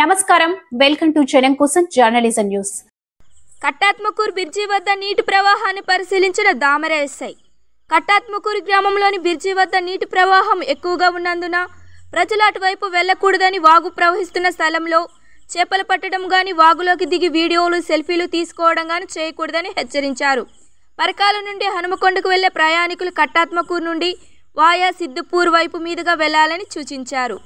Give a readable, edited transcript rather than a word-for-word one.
నమస్కారం welcome to జనం కోసం జర్నలిజం న్యూస్. కట్టాత్మకూరు బ్రిడ్జి వద్ద నీటి ప్రవాహాన్ని పరిశీలించిన దామెర ఎస్ఐ. కట్టాత్మకూరు గ్రామంలోని బ్రిడ్జి వద్ద నీటి ప్రవాహం ఎక్కువగా ఉన్నందున ప్రజలు అటువైపు వెళ్లకూడదని, వాగు ప్రవహిస్తున్న స్థలంలో చేపలు పట్టడం గాని, వాగులోకి దిగి వీడియోలు సెల్ఫీలు తీసుకోవడం గాని చేయకూడదని హెచ్చరించారు. పరకాల నుండి హనుమకొండకు వెళ్లే ప్రయాణికులు కట్టాత్మకూరు నుండి వాయా సిద్దుపూర్ వైపు మీదుగా వెళ్లాలని సూచించారు.